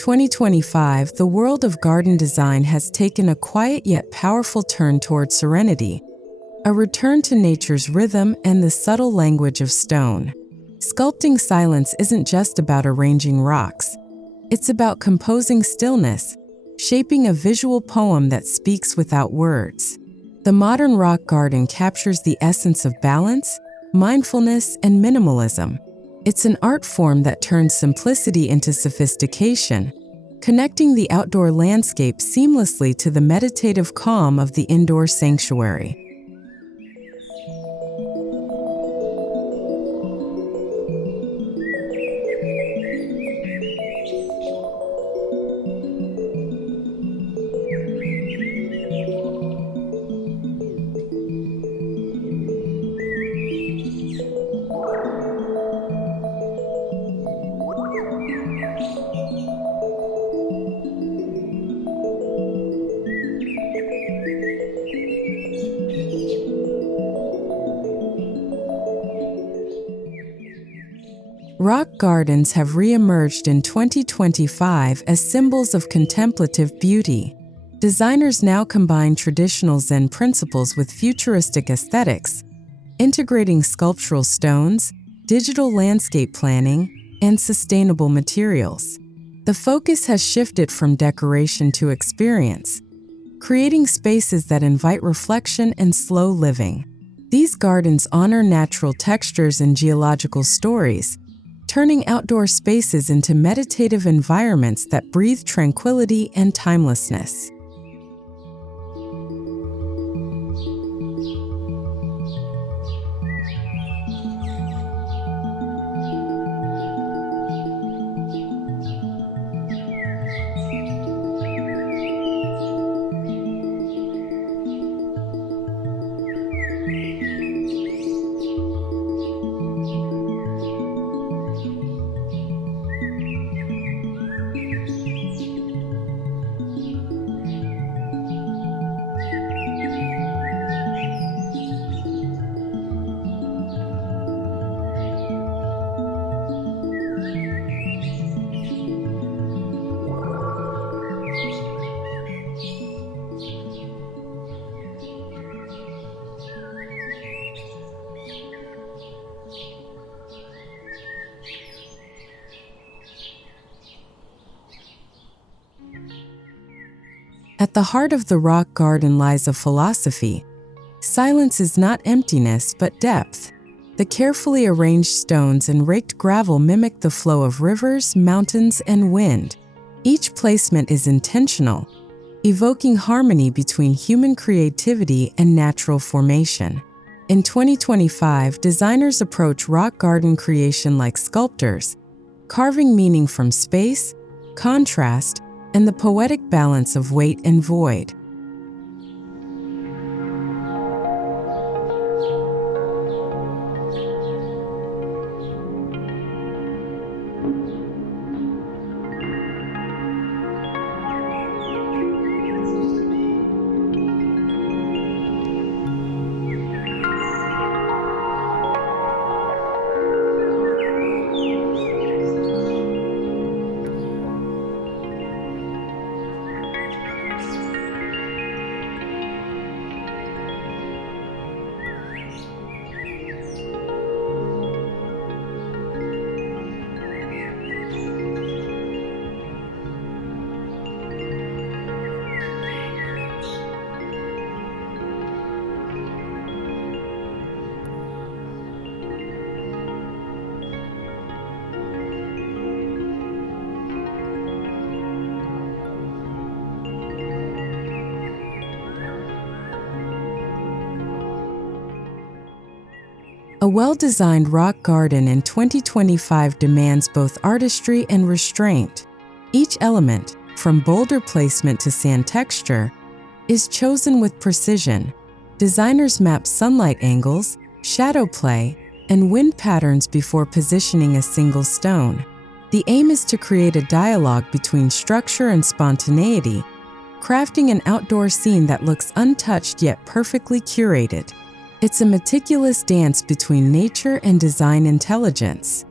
2025, the world of garden design has taken a quiet yet powerful turn toward serenity, a return to nature's rhythm and the subtle language of stone. Sculpting silence isn't just about arranging rocks. It's about composing stillness, shaping a visual poem that speaks without words. The modern rock garden captures the essence of balance, mindfulness, and minimalism. It's an art form that turns simplicity into sophistication, connecting the outdoor landscape seamlessly to the meditative calm of the indoor sanctuary. Rock gardens have re-emerged in 2025 as symbols of contemplative beauty. Designers now combine traditional Zen principles with futuristic aesthetics, integrating sculptural stones, digital landscape planning, and sustainable materials. The focus has shifted from decoration to experience, creating spaces that invite reflection and slow living. These gardens honor natural textures and geological stories, turning outdoor spaces into meditative environments that breathe tranquility and timelessness. At the heart of the rock garden lies a philosophy. Silence is not emptiness, but depth. The carefully arranged stones and raked gravel mimic the flow of rivers, mountains, and wind. Each placement is intentional, evoking harmony between human creativity and natural formation. In 2025, designers approach rock garden creation like sculptors, carving meaning from space, contrast, and the poetic balance of weight and void. A well-designed rock garden in 2025 demands both artistry and restraint. Each element, from boulder placement to sand texture, is chosen with precision. Designers map sunlight angles, shadow play, and wind patterns before positioning a single stone. The aim is to create a dialogue between structure and spontaneity, crafting an outdoor scene that looks untouched yet perfectly curated. It's a meticulous dance between nature and design intelligence.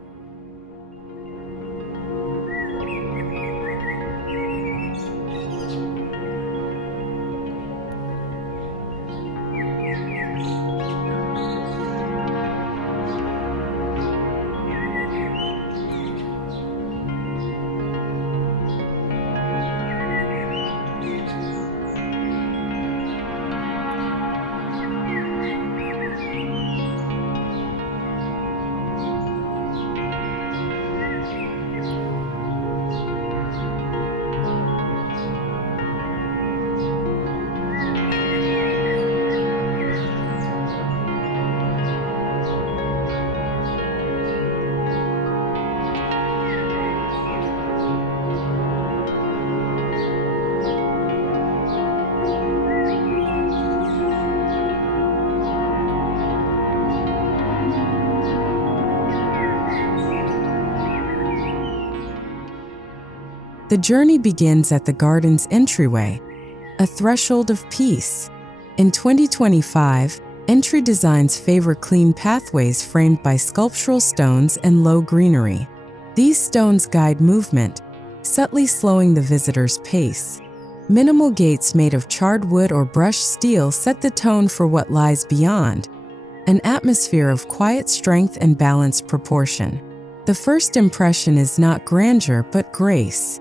The journey begins at the garden's entryway, a threshold of peace. In 2025, entry designs favor clean pathways framed by sculptural stones and low greenery. These stones guide movement, subtly slowing the visitor's pace. Minimal gates made of charred wood or brushed steel set the tone for what lies beyond, an atmosphere of quiet strength and balanced proportion. The first impression is not grandeur but grace.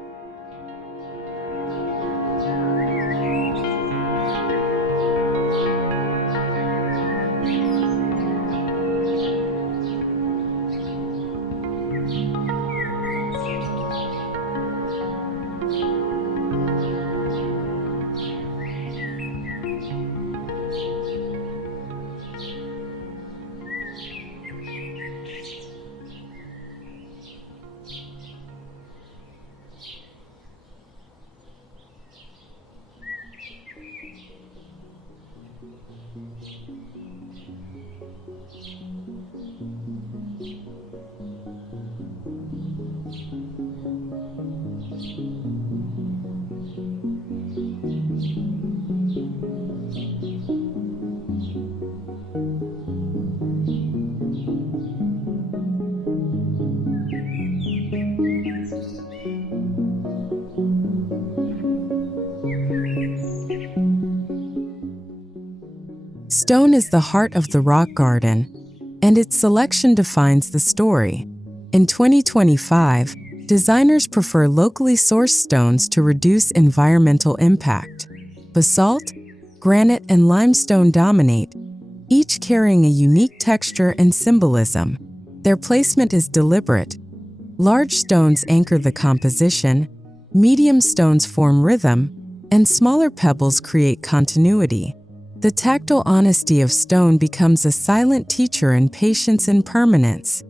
Stone is the heart of the rock garden, and its selection defines the story. In 2025, designers prefer locally sourced stones to reduce environmental impact. Basalt, granite, and limestone dominate, each carrying a unique texture and symbolism. Their placement is deliberate. Large stones anchor the composition, medium stones form rhythm, and smaller pebbles create continuity. The tactile honesty of stone becomes a silent teacher in patience and permanence.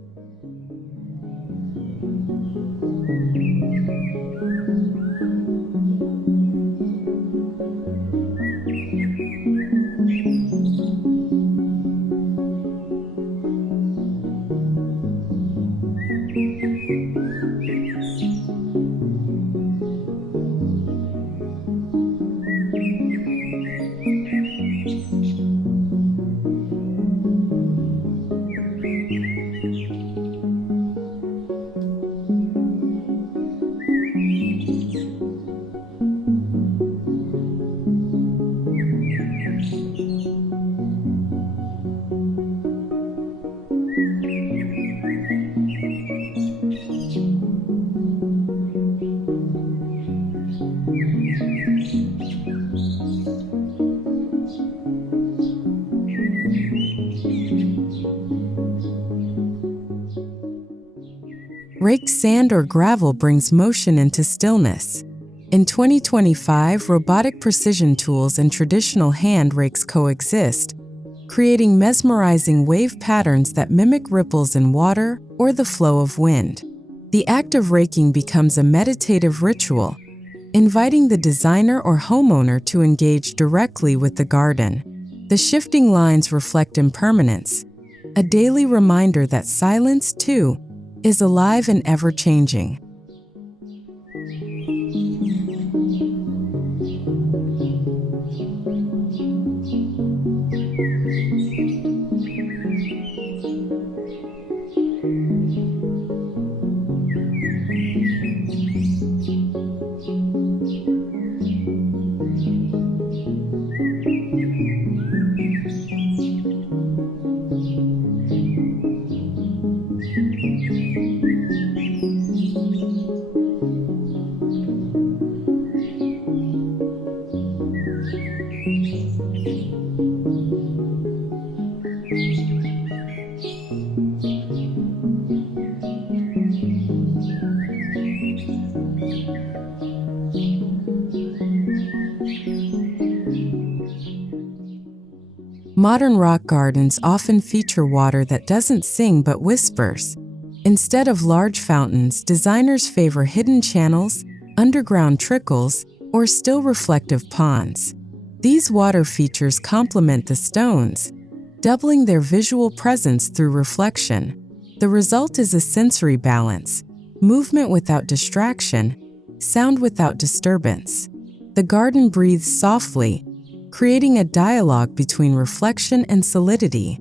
Raked sand or gravel brings motion into stillness. In 2025, robotic precision tools and traditional hand rakes coexist, creating mesmerizing wave patterns that mimic ripples in water or the flow of wind. The act of raking becomes a meditative ritual, inviting the designer or homeowner to engage directly with the garden. The shifting lines reflect impermanence, a daily reminder that silence, too, is alive and ever-changing. Modern rock gardens often feature water that doesn't sing but whispers. Instead of large fountains, designers favor hidden channels, underground trickles, or still reflective ponds. These water features complement the stones, doubling their visual presence through reflection. The result is a sensory balance, movement without distraction, sound without disturbance. The garden breathes softly, creating a dialogue between reflection and solidity.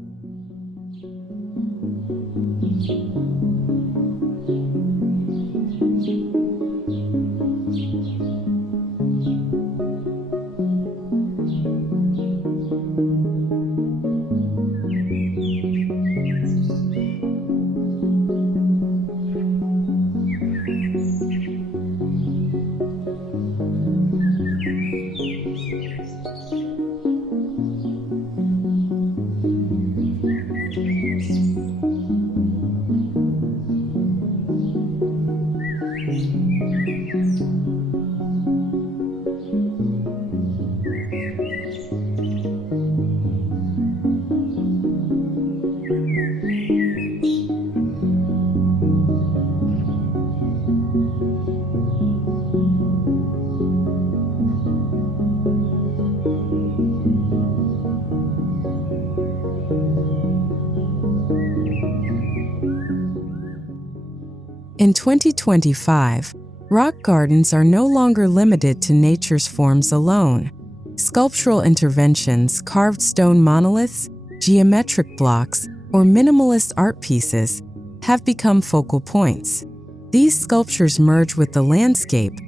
In 2025, rock gardens are no longer limited to nature's forms alone. Sculptural interventions, carved stone monoliths, geometric blocks, or minimalist art pieces have become focal points. These sculptures merge with the landscape,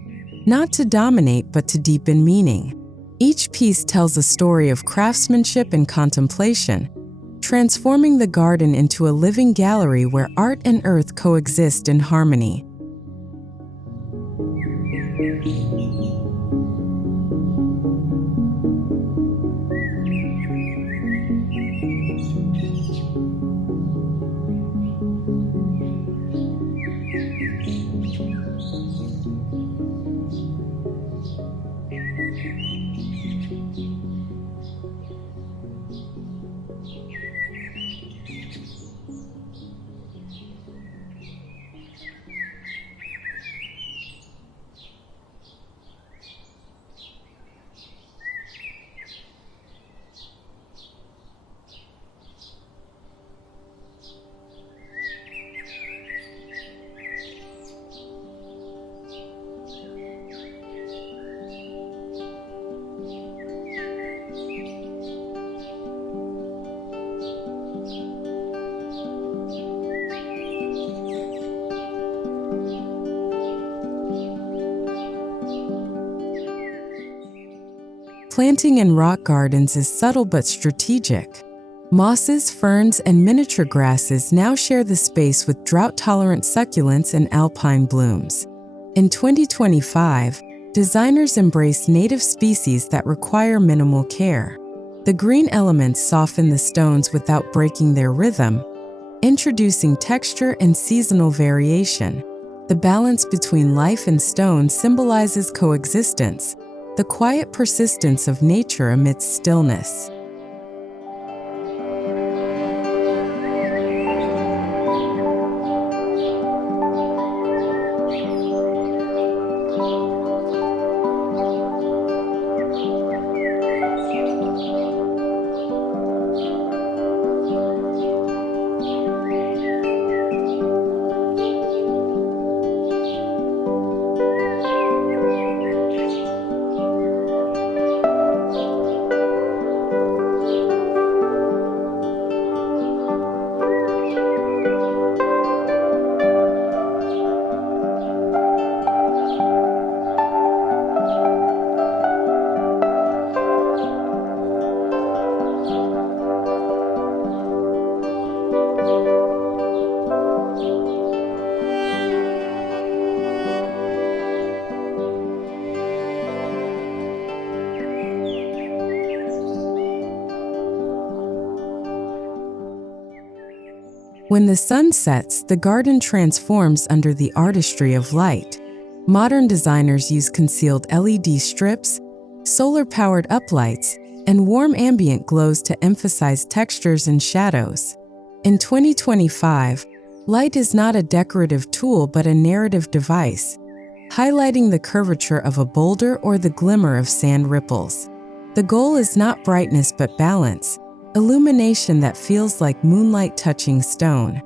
not to dominate but to deepen meaning. Each piece tells a story of craftsmanship and contemplation, transforming the garden into a living gallery where art and earth coexist in harmony. Planting in rock gardens is subtle but strategic. Mosses, ferns, and miniature grasses now share the space with drought-tolerant succulents and alpine blooms. In 2025, designers embrace native species that require minimal care. The green elements soften the stones without breaking their rhythm, introducing texture and seasonal variation. The balance between life and stone symbolizes coexistence, the quiet persistence of nature amidst stillness. When the sun sets, the garden transforms under the artistry of light. Modern designers use concealed LED strips, solar-powered uplights, and warm ambient glows to emphasize textures and shadows. In 2025, light is not a decorative tool but a narrative device, highlighting the curvature of a boulder or the glimmer of sand ripples. The goal is not brightness but balance, illumination that feels like moonlight touching stone.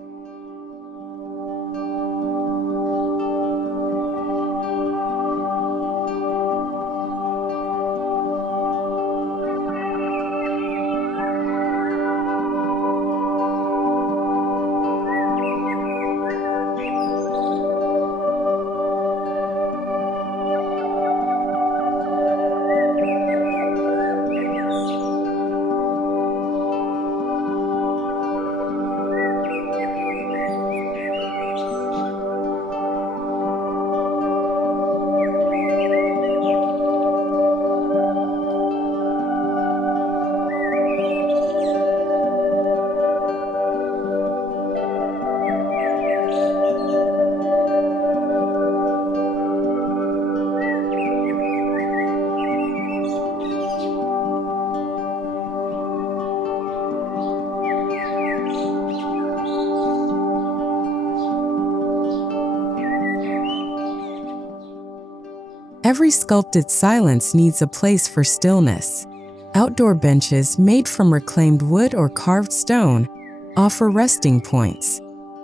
Every sculpted silence needs a place for stillness. Outdoor benches made from reclaimed wood or carved stone offer resting points.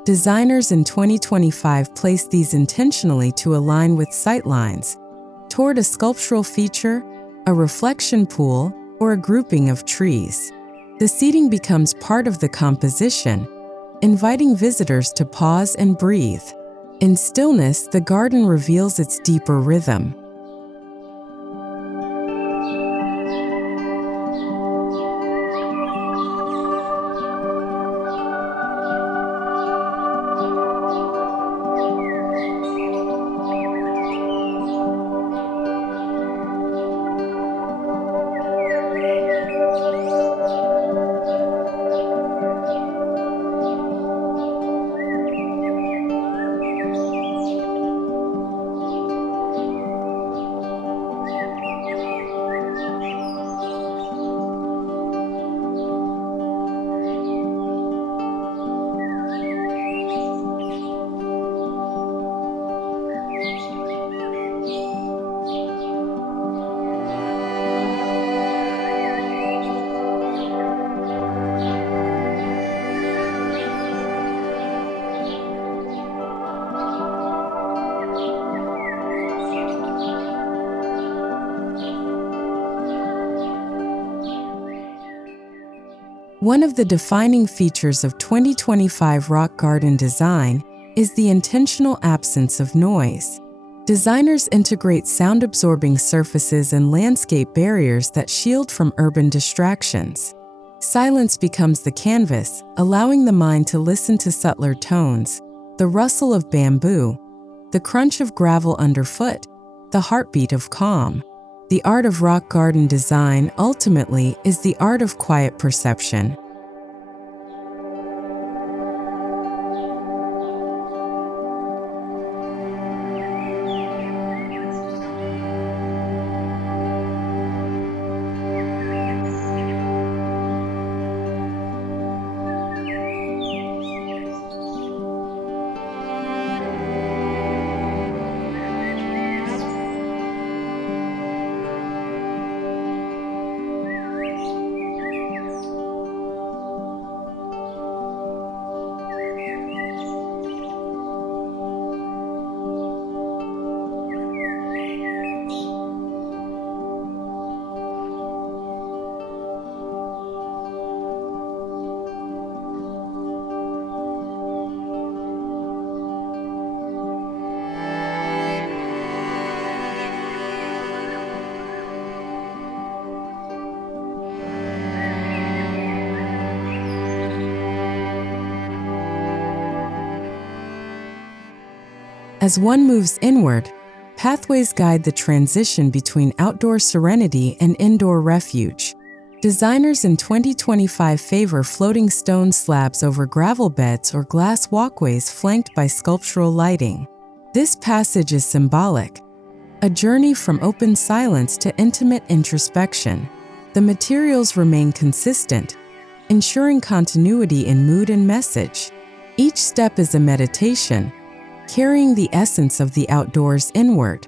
Designers in 2025 placed these intentionally to align with sightlines toward a sculptural feature, a reflection pool, or a grouping of trees. The seating becomes part of the composition, inviting visitors to pause and breathe. In stillness, the garden reveals its deeper rhythm. One of the defining features of 2025 rock garden design is the intentional absence of noise. Designers integrate sound-absorbing surfaces and landscape barriers that shield from urban distractions. Silence becomes the canvas, allowing the mind to listen to subtler tones, the rustle of bamboo, the crunch of gravel underfoot, the heartbeat of calm. The art of rock garden design ultimately is the art of quiet perception. As one moves inward, pathways guide the transition between outdoor serenity and indoor refuge. Designers in 2025 favor floating stone slabs over gravel beds or glass walkways flanked by sculptural lighting. This passage is symbolic, a journey from open silence to intimate introspection. The materials remain consistent, ensuring continuity in mood and message. Each step is a meditation, carrying the essence of the outdoors inward.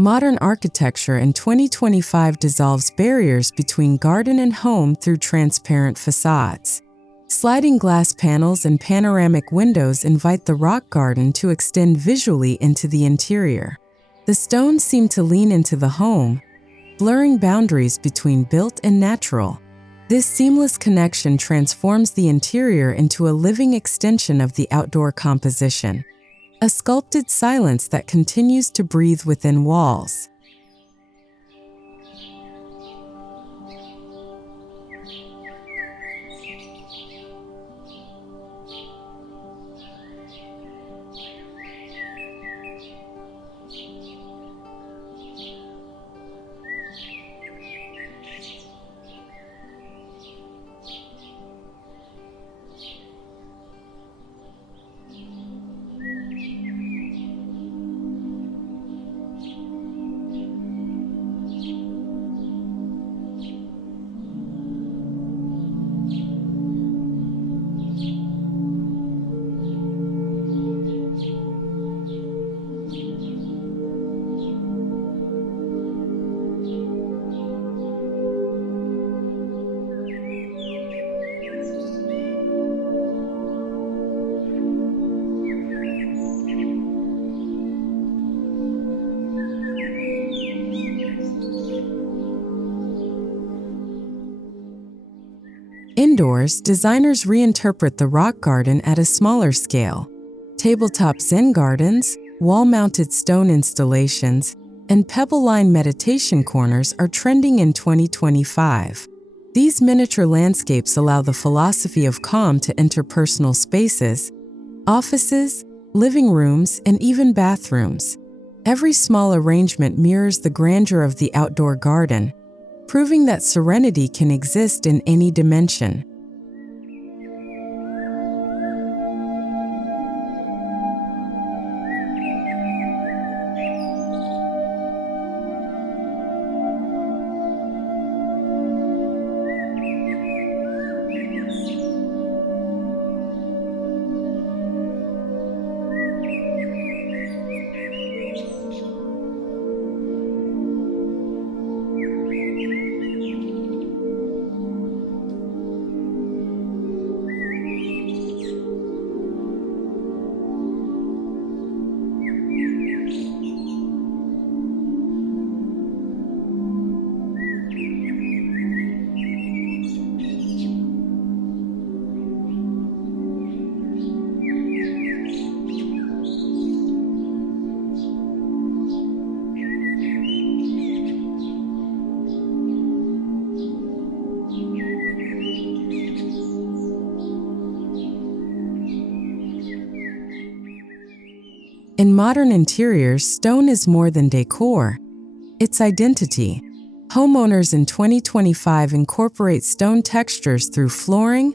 Modern architecture in 2025 dissolves barriers between garden and home through transparent facades. Sliding glass panels and panoramic windows invite the rock garden to extend visually into the interior. The stones seem to lean into the home, blurring boundaries between built and natural. This seamless connection transforms the interior into a living extension of the outdoor composition, a sculpted silence that continues to breathe within walls. Indoors, designers reinterpret the rock garden at a smaller scale. Tabletop Zen gardens, wall-mounted stone installations, and pebble-lined meditation corners are trending in 2025. These miniature landscapes allow the philosophy of calm to enter personal spaces, offices, living rooms, and even bathrooms. Every small arrangement mirrors the grandeur of the outdoor garden, proving that serenity can exist in any dimension. In modern interiors, stone is more than decor. It's identity. Homeowners in 2025 incorporate stone textures through flooring,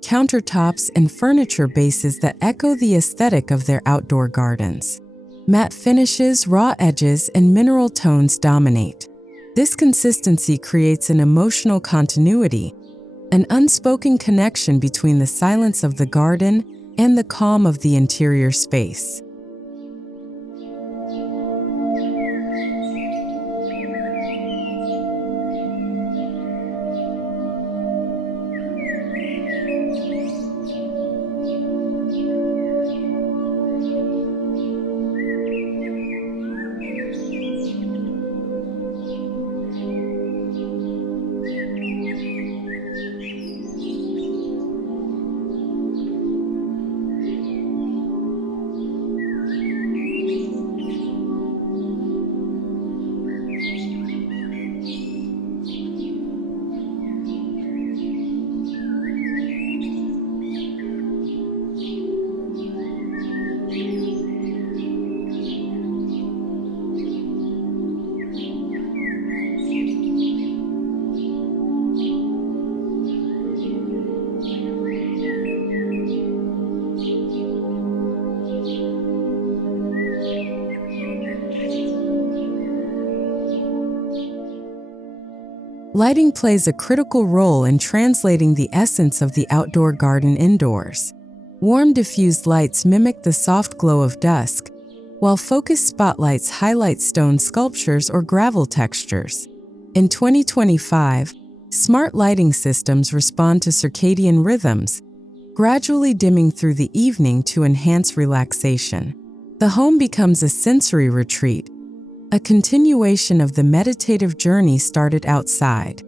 countertops, and furniture bases that echo the aesthetic of their outdoor gardens. Matte finishes, raw edges, and mineral tones dominate. This consistency creates an emotional continuity, an unspoken connection between the silence of the garden and the calm of the interior space. Lighting plays a critical role in translating the essence of the outdoor garden indoors. Warm diffused lights mimic the soft glow of dusk, while focused spotlights highlight stone sculptures or gravel textures. In 2025, smart lighting systems respond to circadian rhythms, gradually dimming through the evening to enhance relaxation. The home becomes a sensory retreat, a continuation of the meditative journey started outside.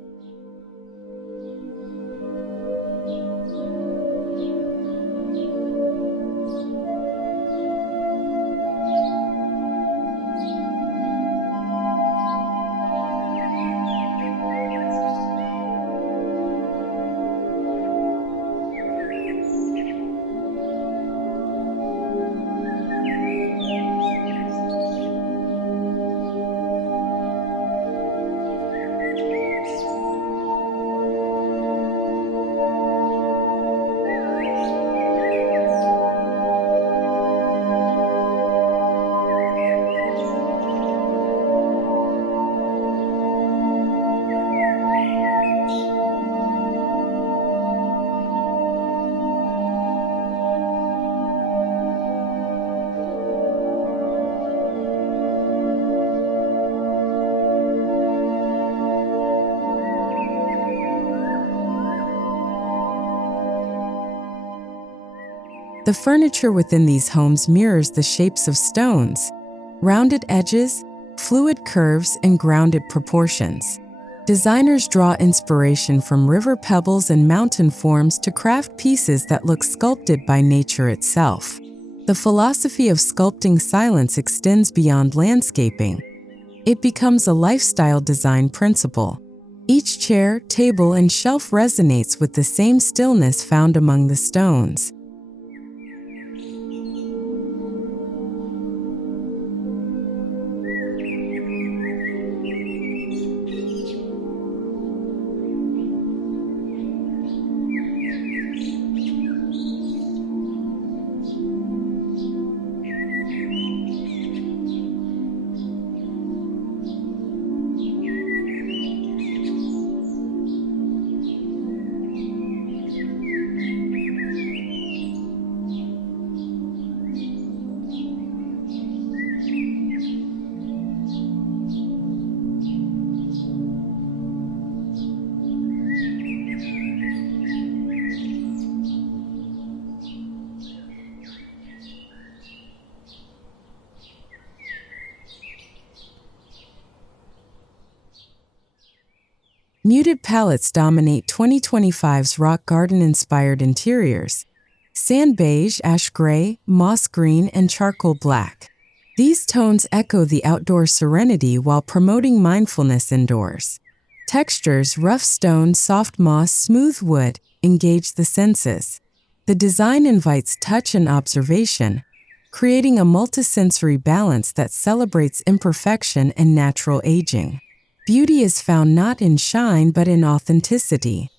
The furniture within these homes mirrors the shapes of stones, rounded edges, fluid curves, and grounded proportions. Designers draw inspiration from river pebbles and mountain forms to craft pieces that look sculpted by nature itself. The philosophy of sculpting silence extends beyond landscaping. It becomes a lifestyle design principle. Each chair, table, and shelf resonates with the same stillness found among the stones. Muted palettes dominate 2025's rock garden-inspired interiors: sand beige, ash gray, moss green, and charcoal black. These tones echo the outdoor serenity while promoting mindfulness indoors. Textures: rough stone, soft moss, smooth wood, engage the senses. The design invites touch and observation, creating a multisensory balance that celebrates imperfection and natural aging. Beauty is found not in shine but in authenticity.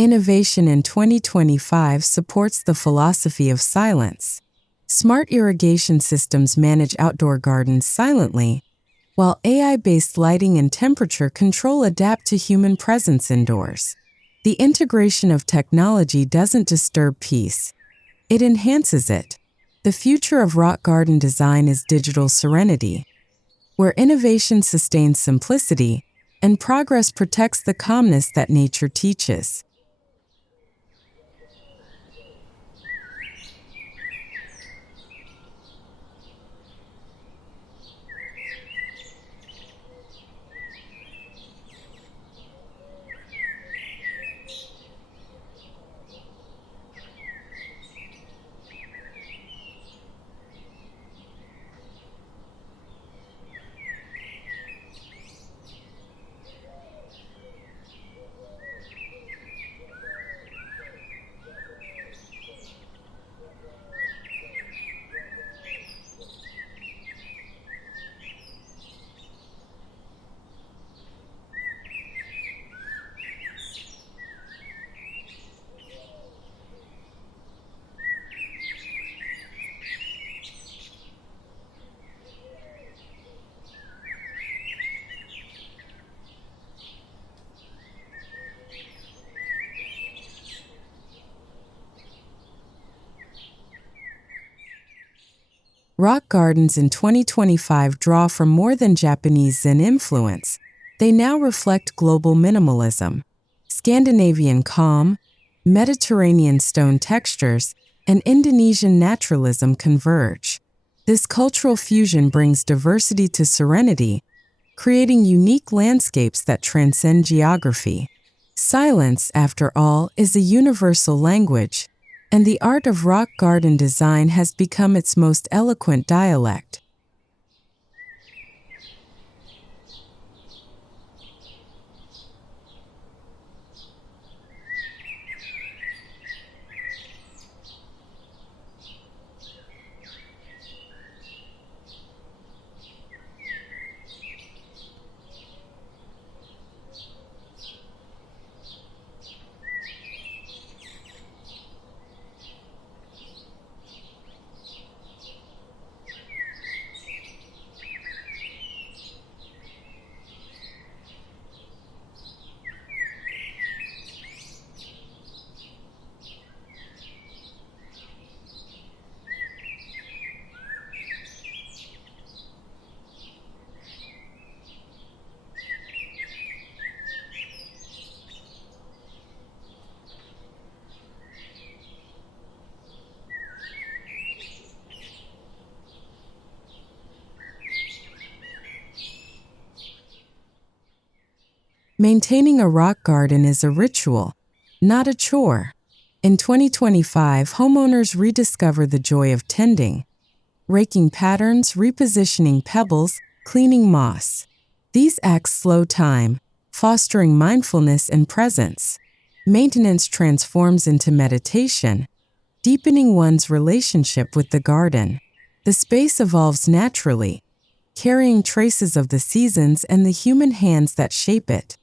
Innovation in 2025 supports the philosophy of silence. Smart irrigation systems manage outdoor gardens silently, while AI-based lighting and temperature control adapt to human presence indoors. The integration of technology doesn't disturb peace, it enhances it. The future of rock garden design is digital serenity, where innovation sustains simplicity and progress protects the calmness that nature teaches. Rock gardens in 2025 draw from more than Japanese Zen influence. They now reflect global minimalism, Scandinavian calm, Mediterranean stone textures, and Indonesian naturalism converge. This cultural fusion brings diversity to Serenity, creating unique landscapes that transcend geography. Silence, after all, is a universal language, and the art of rock garden design has become its most eloquent dialect. Maintaining a rock garden is a ritual, not a chore. In 2025, homeowners rediscover the joy of tending, raking patterns, repositioning pebbles, cleaning moss. These acts slow time, fostering mindfulness and presence. Maintenance transforms into meditation, deepening one's relationship with the garden. The space evolves naturally, carrying traces of the seasons and the human hands that shape it.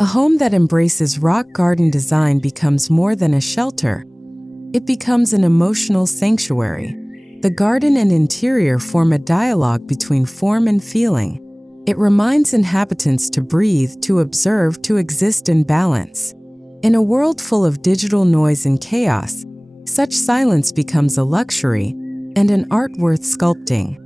A home that embraces rock garden design becomes more than a shelter. It becomes an emotional sanctuary. The garden and interior form a dialogue between form and feeling. It reminds inhabitants to breathe, to observe, to exist in balance. In a world full of digital noise and chaos, such silence becomes a luxury and an art worth sculpting.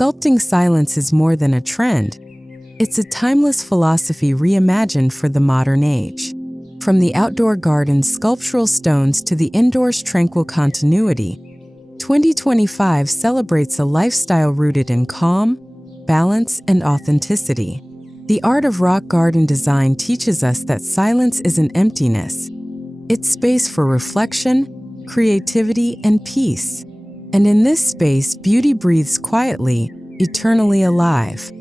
Sculpting silence is more than a trend. It's a timeless philosophy reimagined for the modern age. From the outdoor garden's sculptural stones to the indoor's tranquil continuity, 2025 celebrates a lifestyle rooted in calm, balance, and authenticity. The art of rock garden design teaches us that silence isn't emptiness. It's space for reflection, creativity, and peace. And in this space, beauty breathes quietly, eternally alive.